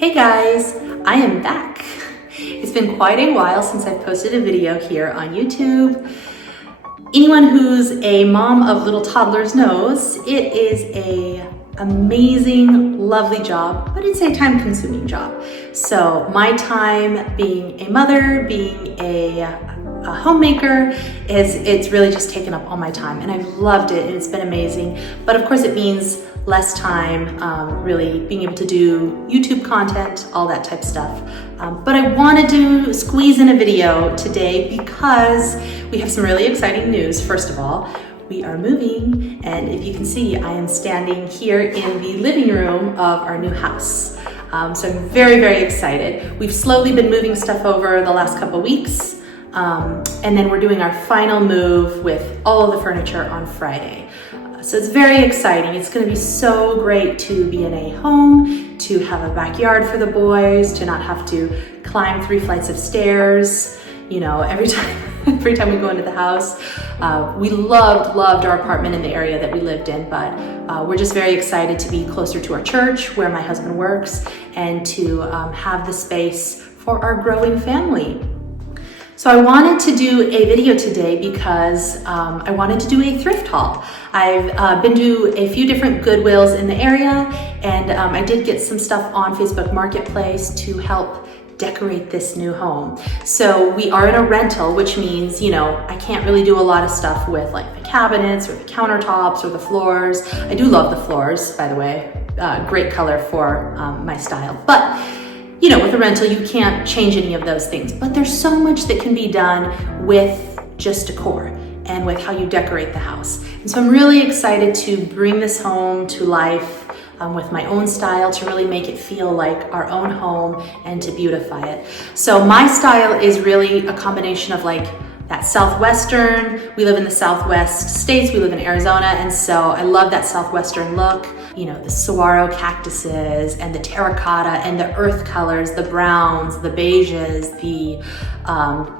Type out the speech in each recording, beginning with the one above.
Hey guys, I am back. It's been quite a while since I've posted a video here on YouTube. Anyone who's a mom of little toddlers knows it is an amazing, lovely job, but it's a time-consuming job. So my time being a mother, being a homemaker, it's really just taken up all my time, and I've loved it and it's been amazing. But of course it means less time really being able to do YouTube content, all that type of stuff. But I wanted to squeeze in a video today because we have some really exciting news. First of all, we are moving, and if you can see, I am standing here in the living room of our new house. So I'm very, very excited. We've slowly been moving stuff over the last couple weeks, and then we're doing our final move with all of the furniture on Friday. So it's very exciting. It's going to be so great to be in a home, to have a backyard for the boys, to not have to climb 3 flights of stairs, you know, every time we go into the house. We loved our apartment in the area that we lived in, but we're just very excited to be closer to our church where my husband works, and to have the space for our growing family. So I wanted to do a video today because I wanted to do a thrift haul. I've been to a few different Goodwills in the area, and I did get some stuff on Facebook Marketplace to help decorate this new home. So we are in a rental, which means, you know, I can't really do a lot of stuff with like the cabinets or the countertops or the floors. I do love the floors, by the way, great color for my style. But you know, with a rental, you can't change any of those things, but there's so much that can be done with just decor and with how you decorate the house. And so I'm really excited to bring this home to life with my own style, to really make it feel like our own home and to beautify it. So my style is really a combination of like that Southwestern. We live in the Southwest states, we live in Arizona, and so I love that Southwestern look. You know, the saguaro cactuses and the terracotta and the earth colors, the browns, the beiges, the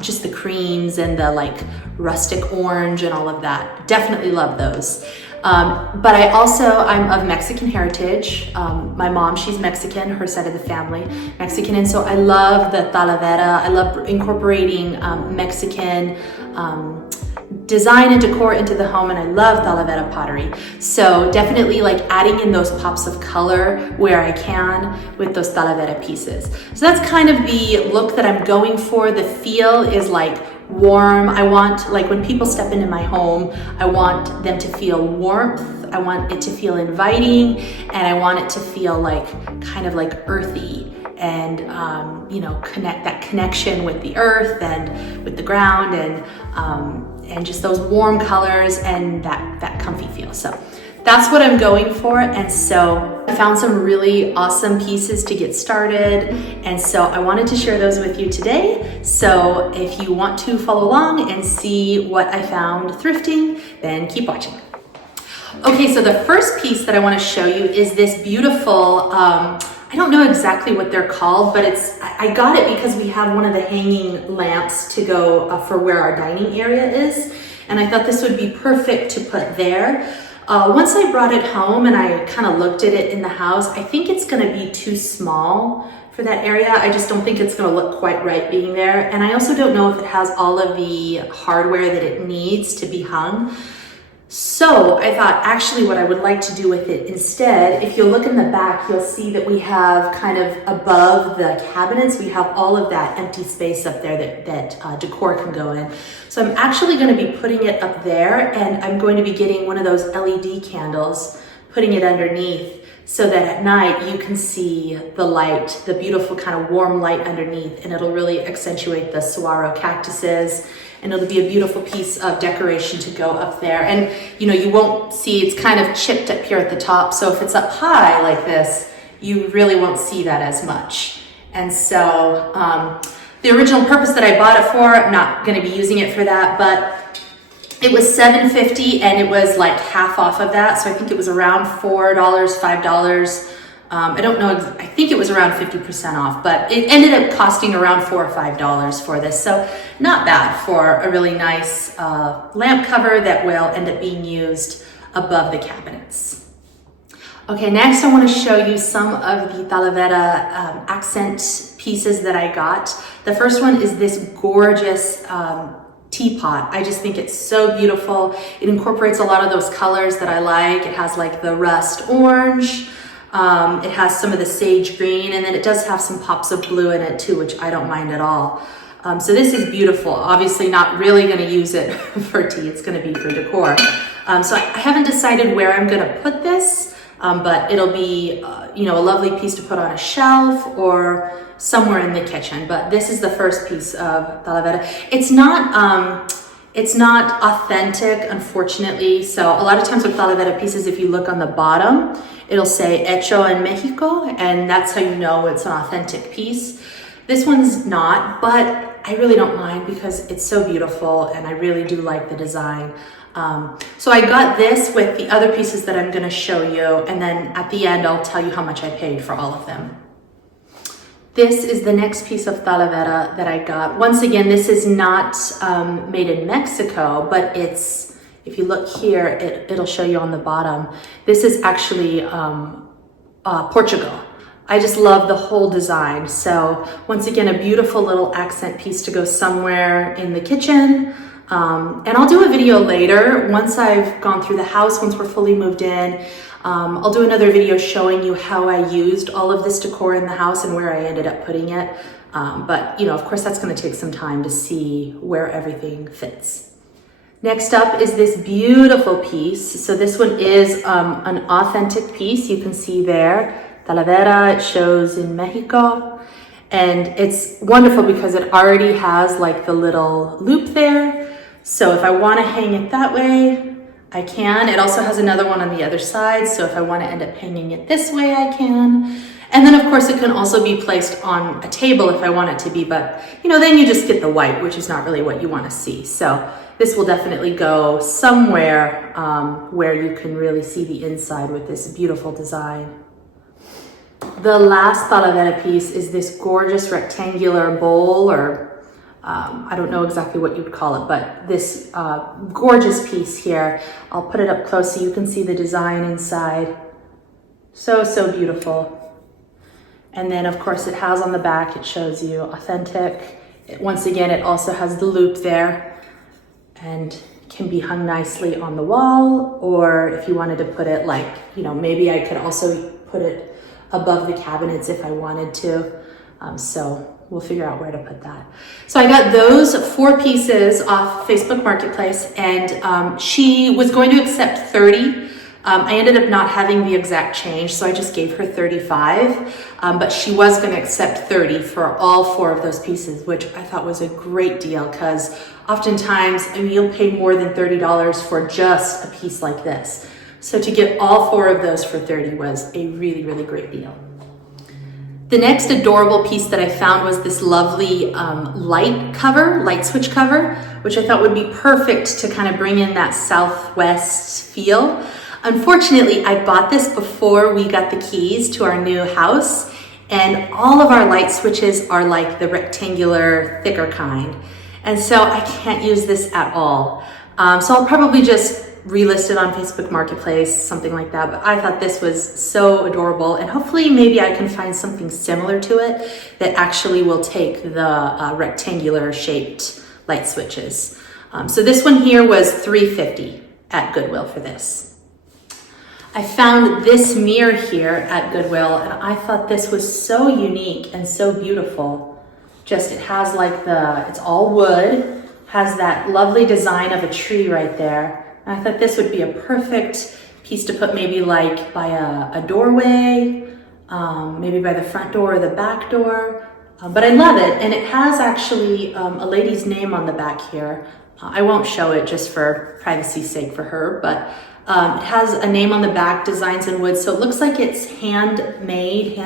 just the creams and the like rustic orange and all of that. Definitely love those. But I'm of Mexican heritage. My mom, she's Mexican, her side of the family, Mexican. And so I love the Talavera. I love incorporating Mexican design and decor into the home, and I love Talavera pottery. So definitely like adding in those pops of color where I can with those Talavera pieces. So that's kind of the look that I'm going for. The feel is like warm. I want, like when people step into my home, I want them to feel warmth. I want it to feel inviting, and I want it to feel like kind of like earthy, and you know, connect that connection with the earth and with the ground, and just those warm colors and that comfy feel. So that's what I'm going for. And so I found some really awesome pieces to get started, and so I wanted to share those with you today. So if you want to follow along and see what I found thrifting, then keep watching. Okay, so the first piece that I want to show you is this beautiful, I don't know exactly what they're called, but I got it because we have one of the hanging lamps to go for where our dining area is, and I thought this would be perfect to put there. Once I brought it home and I kind of looked at it in the house, I think it's going to be too small for that area. I just don't think it's going to look quite right being there, and I also don't know if it has all of the hardware that it needs to be hung. So I thought actually what I would like to do with it instead, if you look in the back, you'll see that we have kind of above the cabinets, we have all of that empty space up there that decor can go in. So I'm actually going to be putting it up there, and I'm going to be getting one of those LED candles, putting it underneath, so that at night you can see the light, the beautiful kind of warm light underneath, and it'll really accentuate the saguaro cactuses, and it'll be a beautiful piece of decoration to go up there. And you know, you won't see, it's kind of chipped up here at the top, so if it's up high like this, you really won't see that as much. And so the original purpose that I bought it for, I'm not going to be using it for that, but it was $7.50 and it was like half off of that, so I think it was around $4, $5. I don't know, I think it was around 50% off, but it ended up costing around $4 or $5 for this. So not bad for a really nice lamp cover that will end up being used above the cabinets. Okay, next I want to show you some of the Talavera accent pieces that I got. The first one is this gorgeous teapot. I just think it's so beautiful. It incorporates a lot of those colors that I like. It has like the rust orange, it has some of the sage green, and then it does have some pops of blue in it too, which I don't mind at all. So this is beautiful. Obviously not really going to use it for tea. It's going to be for decor. So I haven't decided where I'm going to put this, but it'll be, you know, a lovely piece to put on a shelf or somewhere in the kitchen. But this is the first piece of Talavera. It's not authentic, unfortunately. So a lot of times with Talavera pieces, if you look on the bottom, it'll say Hecho en Mexico, and that's how you know it's an authentic piece. This one's not, but I really don't mind because it's so beautiful and I really do like the design. So I got this with the other pieces that I'm going to show you, and then at the end I'll tell you how much I paid for all of them. This is the next piece of Talavera that I got. Once again, this is not made in Mexico, but it's, if you look here, it'll show you on the bottom. This is actually Portugal. I just love the whole design. So once again, a beautiful little accent piece to go somewhere in the kitchen. And I'll do a video later once I've gone through the house, once we're fully moved in. I'll do another video showing you how I used all of this decor in the house and where I ended up putting it. But you know, of course, that's going to take some time to see where everything fits. Next up is this beautiful piece. So this one is an authentic piece. You can see there, Talavera, it shows in Mexico. And it's wonderful because it already has like the little loop there. So if I want to hang it that way, I can. It also has another one on the other side. So if I want to end up hanging it this way, I can. And then of course it can also be placed on a table if I want it to be, but you know, then you just get the white, which is not really what you want to see. So this will definitely go somewhere where you can really see the inside with this beautiful design. The last Talavera piece is this gorgeous rectangular bowl, or I don't know exactly what you'd call it, but this gorgeous piece here. I'll put it up close so you can see the design inside. So, so beautiful. And then of course it has on the back, it shows you authentic. Once again, it also has the loop there and can be hung nicely on the wall, or if you wanted to put it like, you know, maybe I could also put it above the cabinets if I wanted to. So we'll figure out where to put that. So I got those 4 pieces off Facebook Marketplace, and she was going to accept 30. I ended up not having the exact change, so I just gave her 35, but she was going to accept 30 for all 4 of those pieces, which I thought was a great deal, because oftentimes, I mean, you'll pay more than $30 for just a piece like this. So to get all 4 of those for 30 was a really, really great deal. The next adorable piece that I found was this lovely light switch cover, which I thought would be perfect to kind of bring in that Southwest feel. Unfortunately, I bought this before we got the keys to our new house, and all of our light switches are like the rectangular, thicker kind. And so I can't use this at all. So I'll probably just relist it on Facebook Marketplace, something like that. But I thought this was so adorable, and hopefully maybe I can find something similar to it that actually will take the rectangular shaped light switches. So this one here was $3.50 at Goodwill for this. I found this mirror here at Goodwill, and I thought this was so unique and so beautiful. Just, it has like it's all wood, has that lovely design of a tree right there. And I thought this would be a perfect piece to put maybe like by a doorway, maybe by the front door or the back door. But I love it, and it has actually a lady's name on the back here. I won't show it just for privacy's sake for her, but it has a name on the back, designs in wood, so it looks like it's handmade,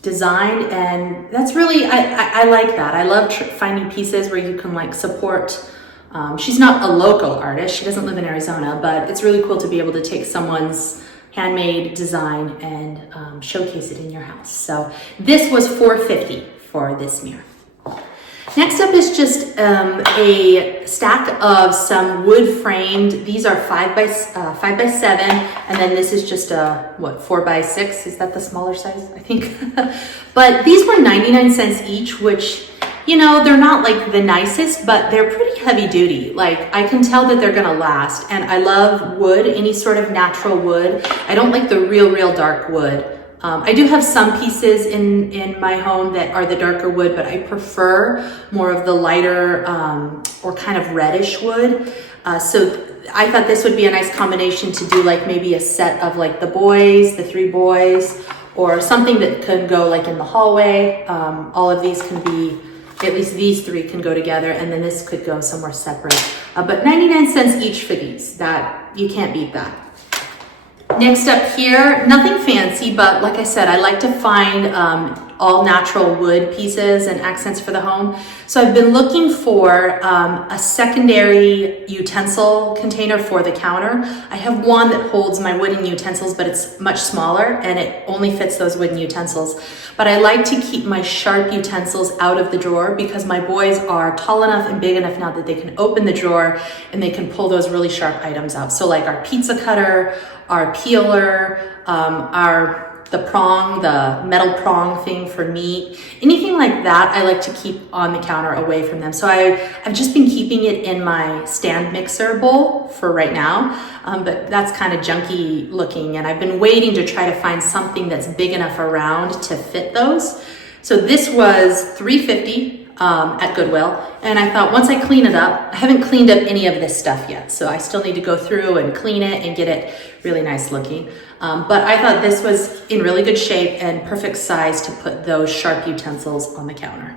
designed, and that's really, I like that. I love finding pieces where you can like support. She's not a local artist, she doesn't live in Arizona, but it's really cool to be able to take someone's handmade design and showcase it in your house. So this was $4.50 for this mirror. Next up is just a stack of some wood framed. These are 5x7, and then this is just a, what, 4x6? Is that the smaller size, I think? But these were 99 cents each, which, you know, they're not like the nicest, but they're pretty heavy duty. Like, I can tell that they're gonna last, and I love wood, any sort of natural wood. I don't like the real dark wood. I do have some pieces in my home that are the darker wood, but I prefer more of the lighter or kind of reddish wood. So I thought this would be a nice combination to do like maybe a set of like the boys, the 3 boys, or something that could go like in the hallway. All of these can be, at least these 3 can go together, and then this could go somewhere separate. But 99 cents each for these, that you can't beat that. Next up here, nothing fancy, but like I said, I like to find all natural wood pieces and accents for the home. So I've been looking for a secondary utensil container for the counter. I have one that holds my wooden utensils, but it's much smaller and it only fits those wooden utensils. But I like to keep my sharp utensils out of the drawer because my boys are tall enough and big enough now that they can open the drawer and they can pull those really sharp items out. So like our pizza cutter, our peeler, the prong, the metal prong thing for meat, anything like that, I like to keep on the counter away from them. So I've just been keeping it in my stand mixer bowl for right now, but that's kind of junky looking, and I've been waiting to try to find something that's big enough around to fit those. So this was $3.50 at Goodwill, and I thought once I clean it up, I haven't cleaned up any of this stuff yet, so I still need to go through and clean it and get it really nice looking. But I thought this was in really good shape and perfect size to put those sharp utensils on the counter.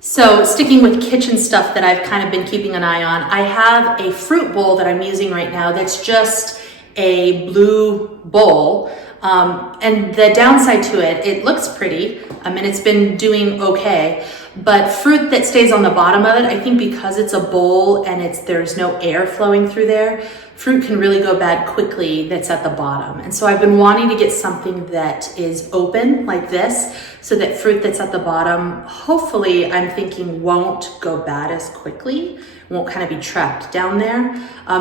So sticking with kitchen stuff that I've kind of been keeping an eye on, I have a fruit bowl that I'm using right now that's just a blue bowl. And the downside to it, it looks pretty, and it's been doing okay, but fruit that stays on the bottom of it, I think because it's a bowl and there's no air flowing through there, fruit can really go bad quickly that's at the bottom. And so I've been wanting to get something that is open like this, so that fruit that's at the bottom, hopefully I'm thinking won't go bad as quickly, won't kind of be trapped down there.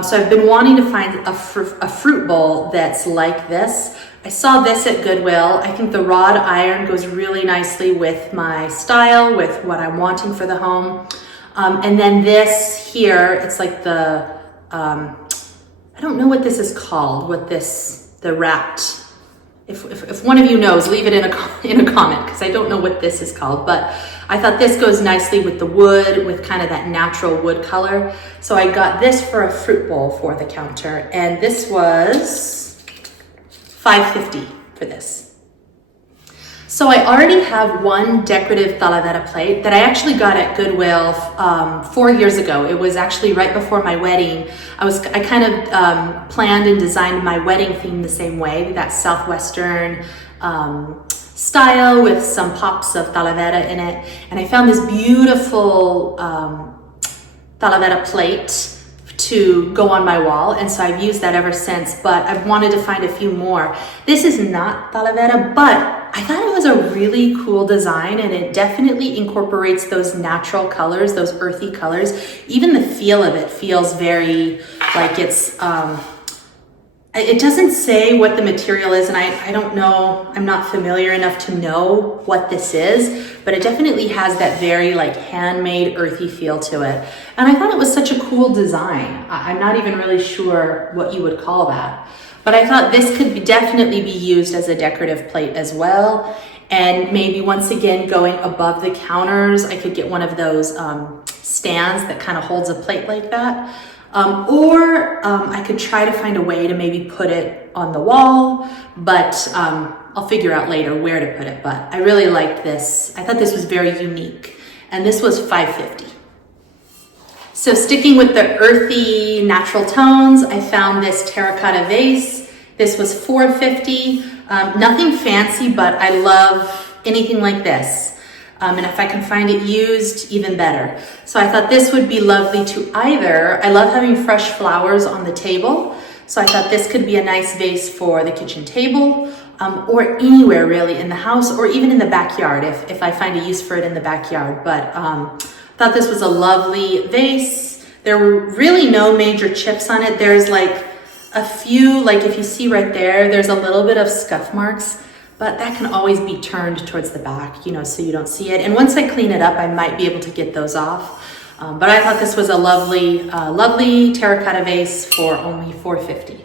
So I've been wanting to find a fruit bowl that's like this. I saw this at Goodwill. I think the wrought iron goes really nicely with my style, with what I'm wanting for the home. And then this here, it's like the, I don't know what this is called, the wrapped. If one of you knows, leave it in a comment, because I don't know what this is called, but I thought this goes nicely with the wood, with kind of that natural wood color. So I got this for a fruit bowl for the counter, and this was $5.50 for this. So I already have one decorative Talavera plate that I actually got at Goodwill 4 years ago. It was actually right before my wedding. I kind of planned and designed my wedding theme the same way, that Southwestern style with some pops of Talavera in it. And I found this beautiful Talavera plate to go on my wall, and so I've used that ever since, but I've wanted to find a few more. This is not Talavera, but I thought it was a really cool design, and it definitely incorporates those natural colors, those earthy colors. Even the feel of it feels very like it's, it doesn't say what the material is, and I don't know, I'm not familiar enough to know what this is, but it definitely has that very like handmade earthy feel to it. And I thought it was such a cool design. I'm not even really sure what you would call that, but I thought this could definitely be used as a decorative plate as well. And maybe once again, going above the counters, I could get one of those stands that kind of holds a plate like that. Or I could try to find a way to maybe put it on the wall, but I'll figure out later where to put it. But I really liked this. I thought this was very unique, and this was $5.50. So sticking with the earthy natural tones, I found this terracotta vase. This was $4.50. Nothing fancy, but I love anything like this. And if I can find it used, even better. So I thought this would be lovely to I love having fresh flowers on the table, so I thought this could be a nice vase for the kitchen table. or anywhere really in the house or even in the backyard if I find a use for it in the backyard. But thought this was a lovely vase. There were really no major chips on it. There's like a few, like if you see right there, there's a little bit of scuff marks, but that can always be turned towards the back, you know, so you don't see it. And once I clean it up, I might be able to get those off. But I thought this was a lovely, lovely terracotta vase for only $4.50.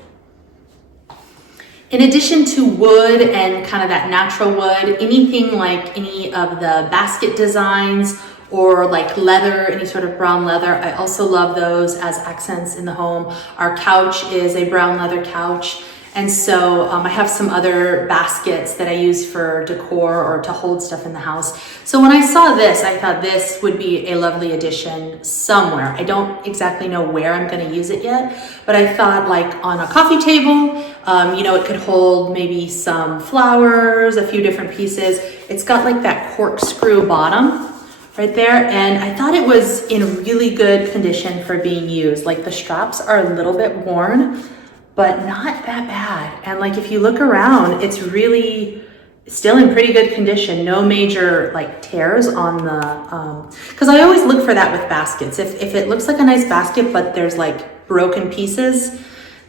In addition to wood and kind of that natural wood, anything like any of the basket designs or like leather, any sort of brown leather, I also love those as accents in the home. Our couch is a brown leather couch. And so I have some other baskets that I use for decor or to hold stuff in the house. So when I saw this, I thought this would be a lovely addition somewhere. I don't exactly know where I'm going to use it yet, but I thought like on a coffee table, you know, it could hold maybe some flowers, a few different pieces. It's got like that corkscrew bottom right there. And I thought it was in really good condition for being used. Like the straps are a little bit worn, but not that bad. And like, if you look around, it's really still in pretty good condition. No major like tears on the, cause I always look for that with baskets. If it looks like a nice basket, but there's like broken pieces,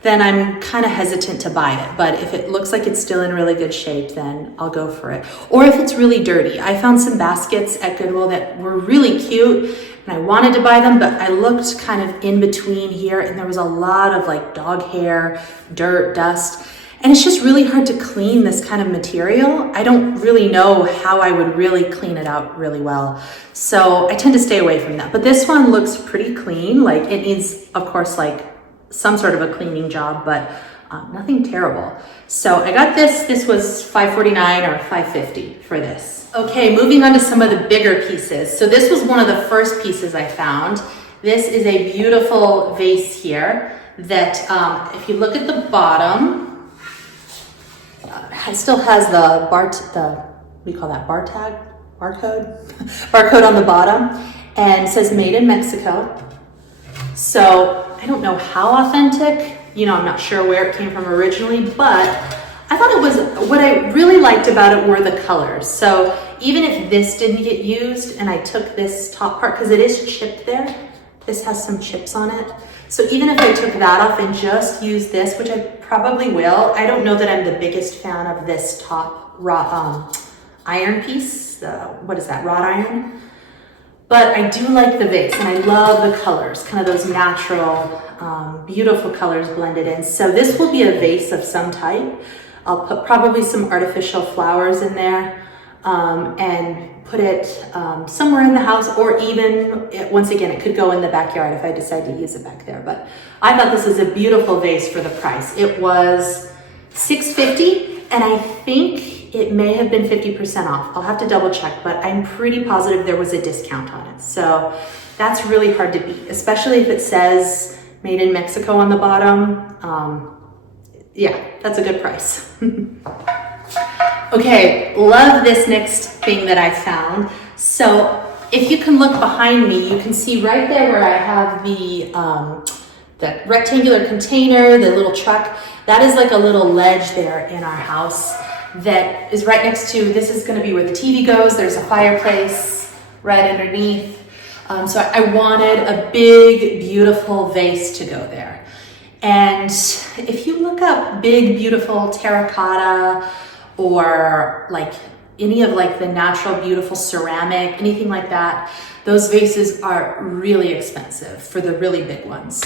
then I'm kind of hesitant to buy it. But if it looks like it's still in really good shape, then I'll go for it. Or if it's really dirty. I found some baskets at Goodwill that were really cute and I wanted to buy them, but I looked kind of in between here and there was a lot of like dog hair, dirt, dust, and it's just really hard to clean this kind of material. I don't really know how I would really clean it out really well. So I tend to stay away from that. But this one looks pretty clean. Like it needs, of course, like some sort of a cleaning job, but nothing terrible. So I got this. This was $5.49 or $5.50 for this. Okay, moving on to some of the bigger pieces. So this was one of the first pieces I found. This is a beautiful vase here that if you look at the bottom, it still has the what do you call that, bar tag? Barcode? Barcode on the bottom, and it says made in Mexico. So I don't know how authentic, you know, I'm not sure where it came from originally, but I thought it was, what I really liked about it were the colors. So even if this didn't get used and I took this top part, because it is chipped there, this has some chips on it. So even if I took that off and just used this, which I probably will, I don't know that I'm the biggest fan of this top iron piece. What is that, wrought iron? But I do like the vase and I love the colors, kind of those natural, beautiful colors blended in. So this will be a vase of some type. I'll put probably some artificial flowers in there and put it somewhere in the house, or even, once again, it could go in the backyard if I decide to use it back there. But I thought this is a beautiful vase for the price. It was $6.50 and I think it may have been 50% off. I'll have to double check, but I'm pretty positive there was a discount on it. So that's really hard to beat, especially if it says made in Mexico on the bottom. Yeah, that's a good price. Okay, love this next thing that I found. So if you can look behind me, you can see right there where I have the rectangular container, the little truck. That is like a little ledge there in our house that is right next to, this is gonna be where the TV goes. There's a fireplace right underneath. So I wanted a big, beautiful vase to go there. And if you look up big, beautiful terracotta or like any of like the natural, beautiful ceramic, anything like that, those vases are really expensive for the really big ones.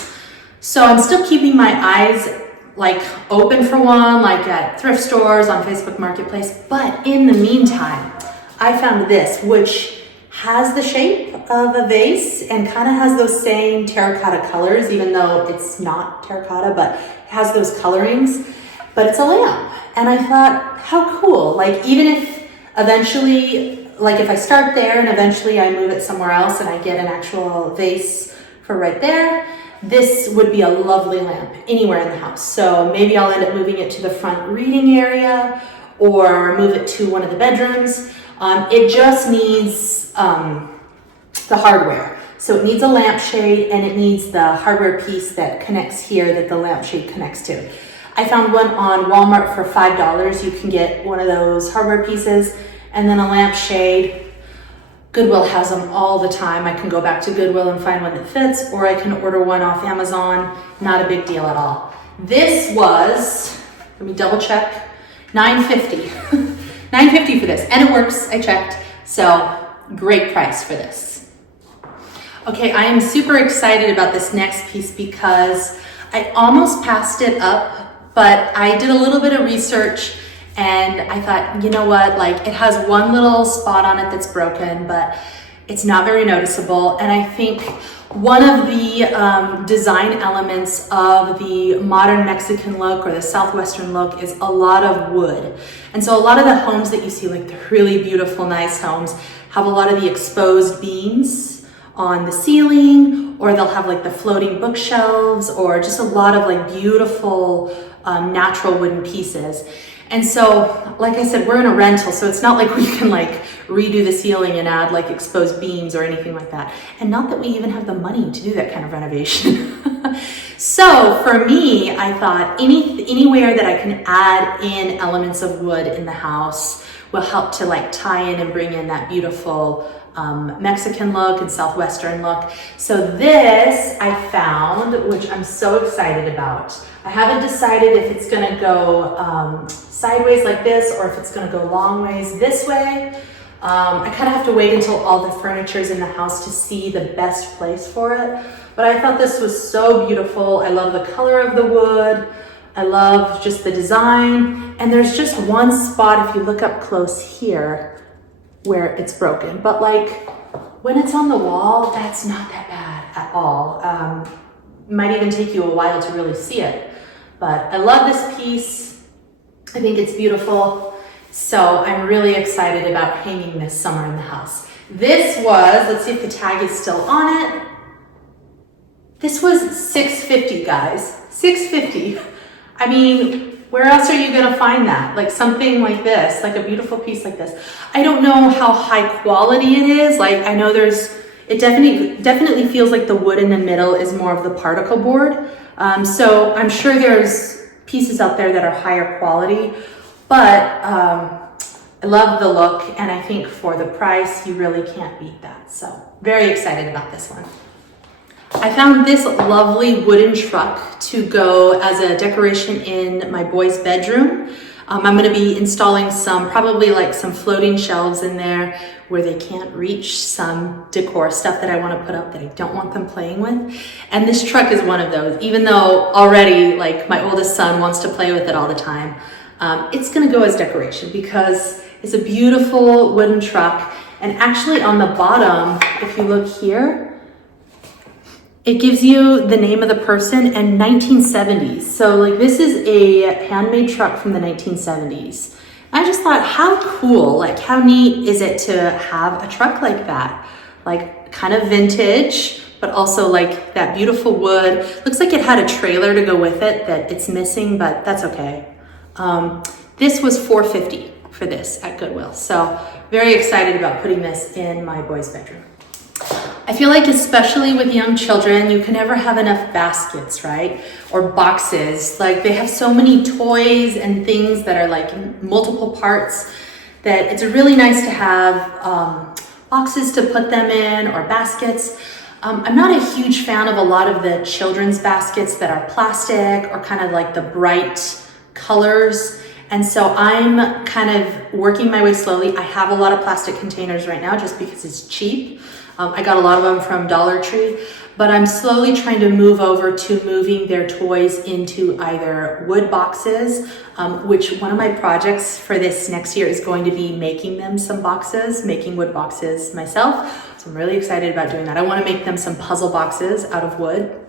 So I'm still keeping my eyes like open for one, like at thrift stores, on Facebook Marketplace. But in the meantime, I found this, which has the shape of a vase and kind of has those same terracotta colors, even though it's not terracotta, but it has those colorings, but it's a lamp. And I thought, how cool. Like, even if eventually, like if I start there and eventually I move it somewhere else and I get an actual vase for right there, this would be a lovely lamp anywhere in the house. So maybe I'll end up moving it to the front reading area or move it to one of the bedrooms. It just needs the hardware. So it needs a lampshade and it needs the hardware piece that connects here that the lampshade connects to. I found one on Walmart for $5. You can get one of those hardware pieces and then a lampshade. Goodwill has them all the time. I can go back to Goodwill and find one that fits, or I can order one off Amazon. Not a big deal at all. This was, let me double check, $9.50. $9.50 for this, and it works, I checked. So great price for this. Okay, I am super excited about this next piece because I almost passed it up, but I did a little bit of research and I thought, you know what, like it has one little spot on it that's broken, but it's not very noticeable. And I think one of the design elements of the modern Mexican look or the Southwestern look is a lot of wood. And so a lot of the homes that you see, like the really beautiful, nice homes, have a lot of the exposed beams on the ceiling, or they'll have like the floating bookshelves, or just a lot of like beautiful natural wooden pieces. And so, like I said, we're in a rental, so it's not like we can like redo the ceiling and add like exposed beams or anything like that. And not that we even have the money to do that kind of renovation. So for me, I thought anywhere that I can add in elements of wood in the house will help to like tie in and bring in that beautiful Mexican look and Southwestern look. So this I found, which I'm so excited about. I haven't decided if it's gonna go sideways like this or if it's gonna go long ways this way. I kind of have to wait until all the furniture is in the house to see the best place for it. But I thought this was so beautiful. I love the color of the wood. I love just the design. And there's just one spot, if you look up close here, where it's broken. But like when it's on the wall, that's not that bad at all. Might even take you a while to really see it. But I love this piece. I think it's beautiful. So I'm really excited about hanging this summer in the house. This was, let's see if the tag is still on it. This was $6.50, guys. $6.50. I mean, where else are you gonna find that? Like something like this, like a beautiful piece like this. I don't know how high quality it is. Like I know it definitely feels like the wood in the middle is more of the particle board. So I'm sure there's pieces out there that are higher quality, but I love the look, and I think for the price, you really can't beat that. So very excited about this one. I found this lovely wooden truck to go as a decoration in my boys' bedroom. I'm going to be installing probably like some floating shelves in there where they can't reach, some decor stuff that I want to put up that I don't want them playing with. And this truck is one of those, even though already like my oldest son wants to play with it all the time. It's going to go as decoration because it's a beautiful wooden truck. And actually on the bottom, if you look here, it gives you the name of the person and 1970s. So like this is a handmade truck from the 1970s. I just thought, how cool, like how neat is it to have a truck like that? Like kind of vintage, but also like that beautiful wood. Looks like it had a trailer to go with it that it's missing, but that's okay. This was $4.50 for this at Goodwill. So very excited about putting this in my boys' bedroom. I feel like especially with young children, you can never have enough baskets, right? Or boxes. Like they have so many toys and things that are like in multiple parts that it's really nice to have boxes to put them in or baskets. I'm not a huge fan of a lot of the children's baskets that are plastic or kind of like the bright colors. And so I'm kind of working my way slowly. I have a lot of plastic containers right now just because it's cheap. I got a lot of them from Dollar Tree, but I'm slowly trying to move over to moving their toys into either wood boxes, which one of my projects for this next year is going to be making them some boxes, making wood boxes myself. So I'm really excited about doing that. I want to make them some puzzle boxes out of wood.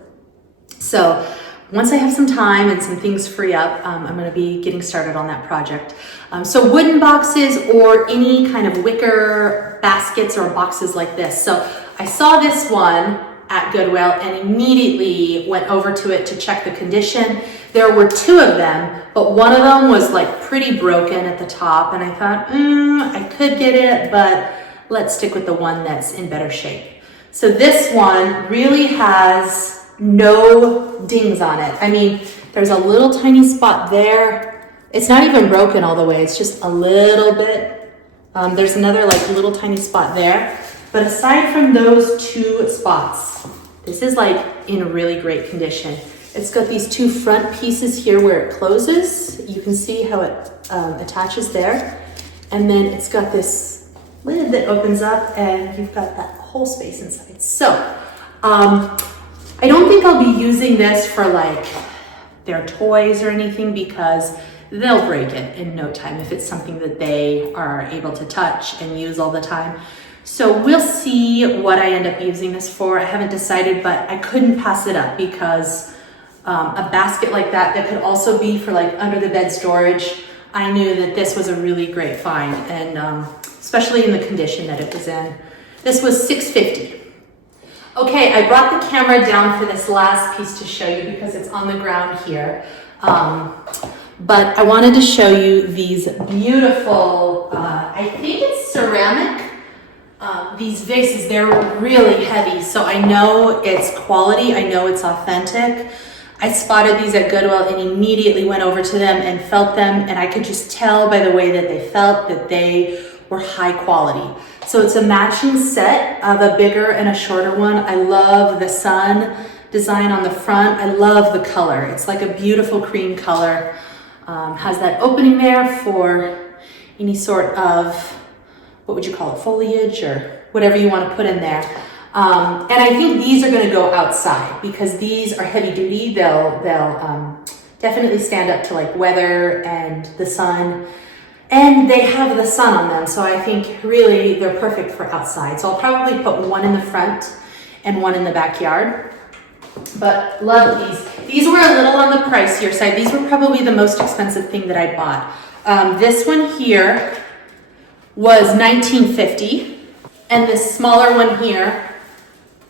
So once I have some time and some things free up, I'm going to be getting started on that project. So wooden boxes or any kind of wicker baskets or boxes like this. So I saw this one at Goodwill and immediately went over to it to check the condition. There were two of them, but one of them was like pretty broken at the top. And I thought, I could get it, but let's stick with the one that's in better shape. So this one really has no dings on it. I mean, There's a little tiny spot there. It's not even broken all the way, it's just a little bit. There's another like little tiny spot there. But aside from those two spots, this is like in really great condition. It's got these two front pieces here where it closes. You can see how it attaches there. And then it's got this lid that opens up and you've got that whole space inside. So, I don't think I'll be using this for like their toys or anything because they'll break it in no time if it's something that they are able to touch and use all the time. So we'll see what I end up using this for. I haven't decided, but I couldn't pass it up because a basket like that could also be for like under the bed storage. I knew that this was a really great find, and especially in the condition that it was in. This was $6.50. Okay, I brought the camera down for this last piece to show you because it's on the ground here. But I wanted to show you these beautiful, I think it's ceramic, these vases. They're really heavy, so I know it's quality, I know it's authentic. I spotted these at Goodwill and immediately went over to them and felt them, and I could just tell by the way that they felt that they were high quality. So it's a matching set of a bigger and a shorter one. I love the sun design on the front. I love the color. It's like a beautiful cream color. Has that opening there for any sort of, what would you call it, foliage or whatever you want to put in there. And I think these are going to go outside because these are heavy duty. They'll definitely stand up to like weather and the sun, and they have the sun on them. So I think really they're perfect for outside. So I'll probably put one in the front and one in the backyard. But love these. These were a little on the pricier side. These were probably the most expensive thing that I bought. This one here was $19.50, and this smaller one here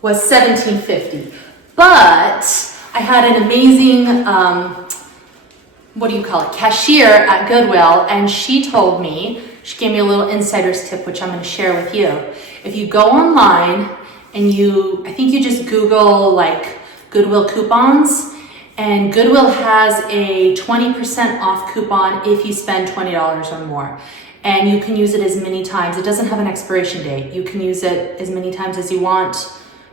was $17.50. But I had an amazing, what do you call it, cashier at Goodwill, and she told me, she gave me a little insider's tip, which I'm going to share with you. If you go online and I think you just Google like Goodwill coupons, and Goodwill has a 20% off coupon if you spend $20 or more. And you can use it as many times. It doesn't have an expiration date. You can use it as many times as you want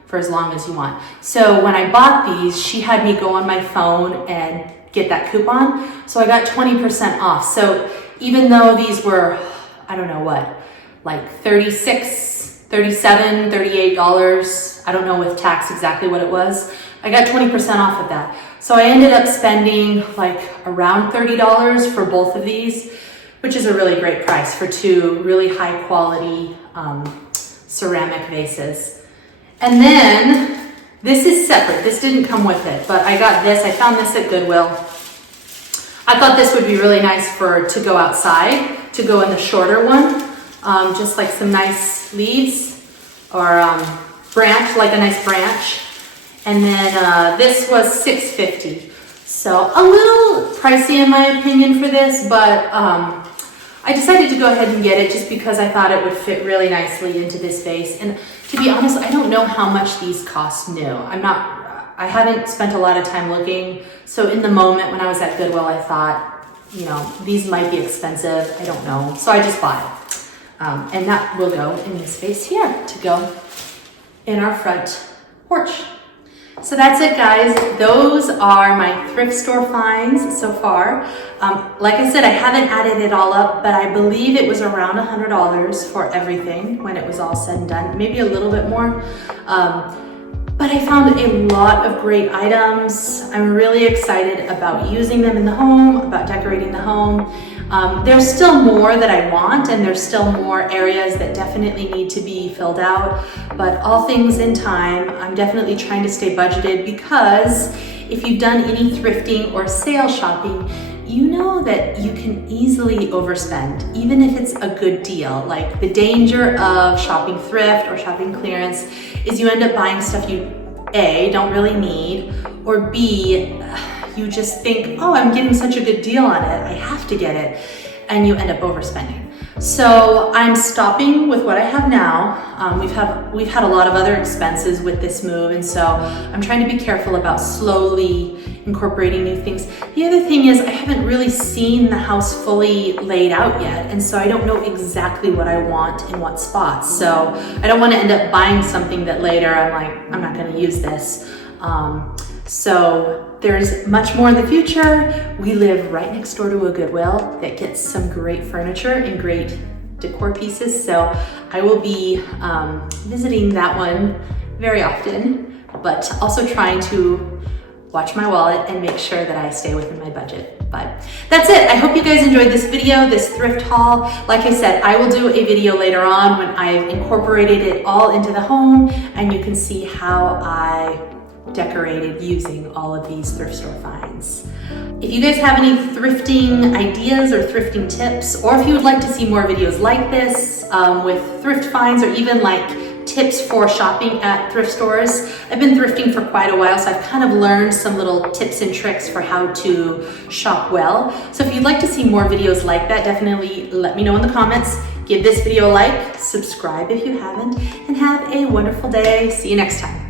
for as long as you want. So when I bought these, she had me go on my phone and get that coupon. So I got 20% off. So even though these were, I don't know what, like $36, $37, $38, I don't know with tax exactly what it was, I got 20% off of that. So I ended up spending like around $30 for both of these, which is a really great price for two really high quality ceramic vases. And then this is separate. This didn't come with it, but I got this. I found this at Goodwill. I thought this would be really nice to go outside, to go in the shorter one, just like some nice leaves or branch, like a nice branch. And then this was $6.50. So a little pricey in my opinion for this, but I decided to go ahead and get it just because I thought it would fit really nicely into this vase. And to be honest, I don't know how much these cost new. I haven't spent a lot of time looking. So in the moment when I was at Goodwill, I thought, you know, these might be expensive. I don't know. So I just bought it. And that will go in this vase here to go in our front porch. So that's it, guys. Those are my thrift store finds so far. Like I said, I haven't added it all up, but I believe it was around $100 for everything when it was all said and done, maybe a little bit more. But I found a lot of great items. I'm really excited about using them in the home, about decorating the home. There's still more that I want, and there's still more areas that definitely need to be filled out, but all things in time. I'm definitely trying to stay budgeted because if you've done any thrifting or sale shopping, you know that you can easily overspend, even if it's a good deal. Like the danger of shopping thrift or shopping clearance is you end up buying stuff you A, don't really need, or B, you just think, oh, I'm getting such a good deal on it, I have to get it, and you end up overspending. So I'm stopping with what I have now. We've had a lot of other expenses with this move, and so I'm trying to be careful about slowly incorporating new things. The other thing is I haven't really seen the house fully laid out yet, and so I don't know exactly what I want in what spots. So I don't want to end up buying something that later I'm like, I'm not going to use this. So there's much more in the future. We live right next door to a Goodwill that gets some great furniture and great decor pieces. So I will be visiting that one very often, but also trying to watch my wallet and make sure that I stay within my budget. But that's it. I hope you guys enjoyed this video, this thrift haul. Like I said, I will do a video later on when I've incorporated it all into the home and you can see how I decorated using all of these thrift store finds. If you guys have any thrifting ideas or thrifting tips, or if you would like to see more videos like this with thrift finds or even like tips for shopping at thrift stores. I've been thrifting for quite a while, so I've kind of learned some little tips and tricks for how to shop well. So if you'd like to see more videos like that, definitely let me know in the comments. Give this video a like, subscribe if you haven't, and have a wonderful day. See you next time.